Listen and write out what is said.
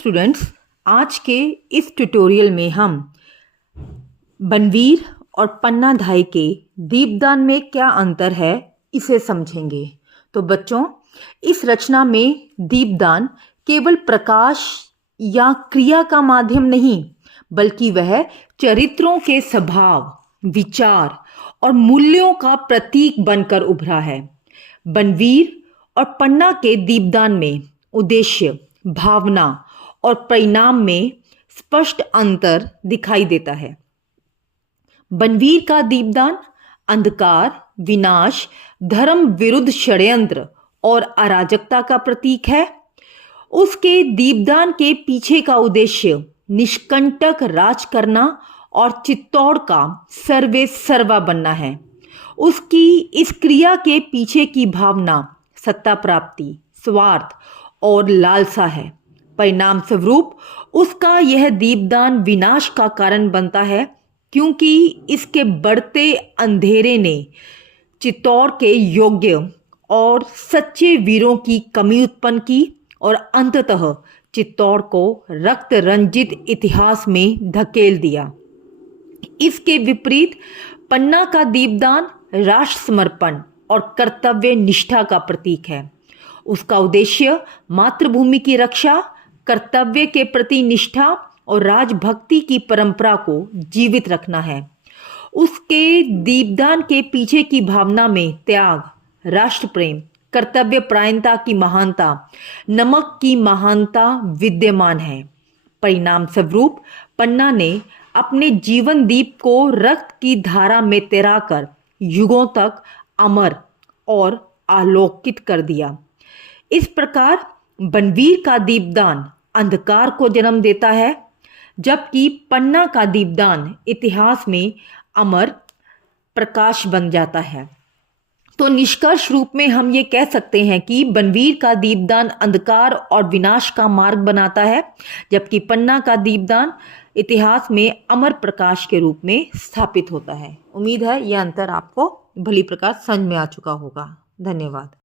Students, आज के इस ट्यूटोरियल में हम बनवीर और पन्नाधाय के दीपदान में क्या अंतर है इसे समझेंगे। तो बच्चों, इस रचना में दीपदान केवल प्रकाश या क्रिया का माध्यम नहीं, बल्कि वह चरित्रों के स्वभाव, विचार और मूल्यों का प्रतीक बनकर उभरा है। बनवीर और पन्ना के दीपदान में उद्देश्य, भावना और परिणाम में स्पष्ट अंतर दिखाई देता है। बनवीर का दीपदान अंधकार, विनाश, धर्म विरुद्ध षड्यंत्र और अराजकता का प्रतीक है। उसके दीपदान के पीछे का उद्देश्य निष्कंटक राज करना और चित्तौड़ का सर्वे सर्वा बनना है। उसकी इस क्रिया के पीछे की भावना सत्ता प्राप्ति, स्वार्थ और लालसा है। परिणाम स्वरूप उसका यह दीपदान विनाश का कारण बनता है, क्योंकि इसके बढ़ते अंधेरे ने चित्तौड़ के योग्य और सच्चे वीरों की कमी उत्पन्न की और अंततः चित्तौड़ को रक्त रंजित इतिहास में धकेल दिया। इसके विपरीत पन्ना का दीपदान राष्ट्र समर्पण और कर्तव्य निष्ठा का प्रतीक है। उसका उद्देश्य मातृभूमि की रक्षा, कर्तव्य के प्रति निष्ठा और राजभक्ति की परंपरा को जीवित रखना है। उसके दीपदान के पीछे की भावना में त्याग, राष्ट्र प्रेम, कर्तव्य परायणता की महानता, नमक की महानता विद्यमान है। परिणाम स्वरूप पन्ना ने अपने जीवन दीप को रक्त की धारा में तैराकर युगों तक अमर और आलोकित कर दिया। इस प्रकार बनवीर का दीपदान अंधकार को जन्म देता है, जबकि पन्ना का दीपदान इतिहास में अमर प्रकाश बन जाता है। तो निष्कर्ष रूप में हम ये कह सकते हैं कि बनवीर का दीपदान अंधकार और विनाश का मार्ग बनाता है, जबकि पन्ना का दीपदान इतिहास में अमर प्रकाश के रूप में स्थापित होता है। उम्मीद है यह अंतर आपको भली प्रकार समझ में आ चुका होगा। धन्यवाद।